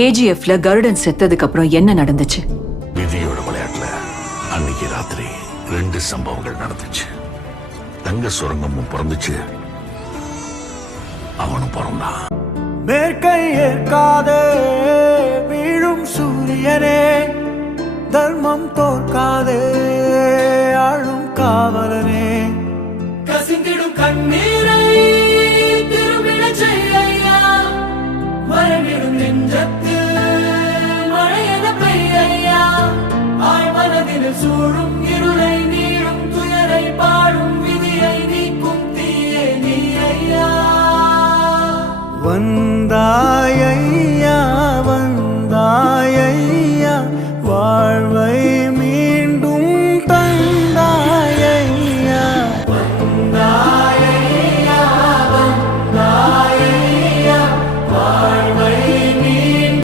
ஏஜிஎஃப்ல கருடன் செத்ததுக்கு அப்புறம் என்ன நடந்துச்சு? விதியோட விளையாட்டுல அன்னைக்கு ராத்திரி 2 சம்பவங்கள் நடந்துச்சு. தங்க சுரங்கமும் பிறந்துச்சு, அவனும் பிறந்தான். மேற்கை ஏற்காதே வீழும் சூரியனே, தர்மம் தோற்காதே ஆளும் காவலனே. கசிந்திடும் கண்ணீரை திரும்பிட செய்யா, மறைவிடும் நெஞ்சத்தில் மழையென பெய்யா, ஆழ்மனதில் சூழும்